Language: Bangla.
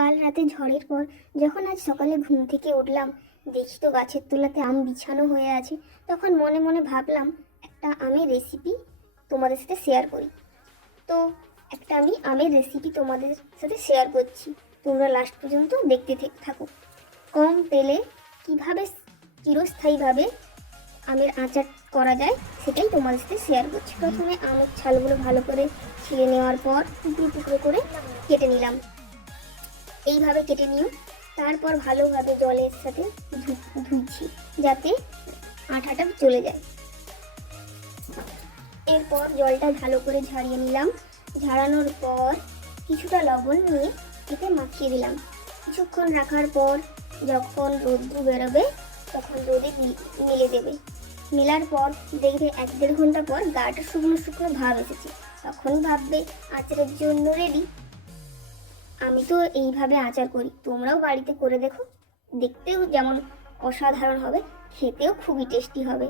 কাল রাতে ঝড়ের পর যখন আজ সকালে ঘুম থেকে উঠলাম, দেখি তো গাছের তলাতে আম বিছানো হয়ে আছে। তখন মনে মনে ভাবলাম একটা আমের রেসিপি তোমাদের সাথে শেয়ার করি। তো একটা আমি আমের রেসিপি তোমাদের সাথে শেয়ার করছি, তোমরা লাস্ট পর্যন্ত দেখতে থাকো। কম তেলে কিভাবে চিরস্থায়ীভাবে আমের আচার করা যায় সেটাই তোমাদের সাথে শেয়ার করছি। প্রথমে আমের ছালগুলো ভালো করে ছিলে নেওয়ার পর টুকরো টুকরো করে কেটে নিলাম। এইভাবে কেটে নিও। তারপর ভালোভাবে জলের সাথে ধুইছি যাতে আঠাটা চলে যায়। এরপর জলটা ভালো করে ঝাড়িয়ে নিলাম। ঝাড়ানোর পর কিছুটা লবণ নিয়ে এতে মাখিয়ে দিলাম। কিছুক্ষণ রাখার পর যখন রোদ্দুর বেরোবে তখন রোদে মেলে দেবে। মেলার পর দেখবে 1-1.5 ঘন্টা পর গাটা শুকনো শুকনো ভাব এসেছে, তখন ভাববে আচারের জন্য রেডি। আমি তো এইভাবে আচার করি, তোমরাও বাড়িতে করে দেখো। দেখতেও যেমন অসাধারণ হবে, খেতেও খুবই টেস্টি হবে।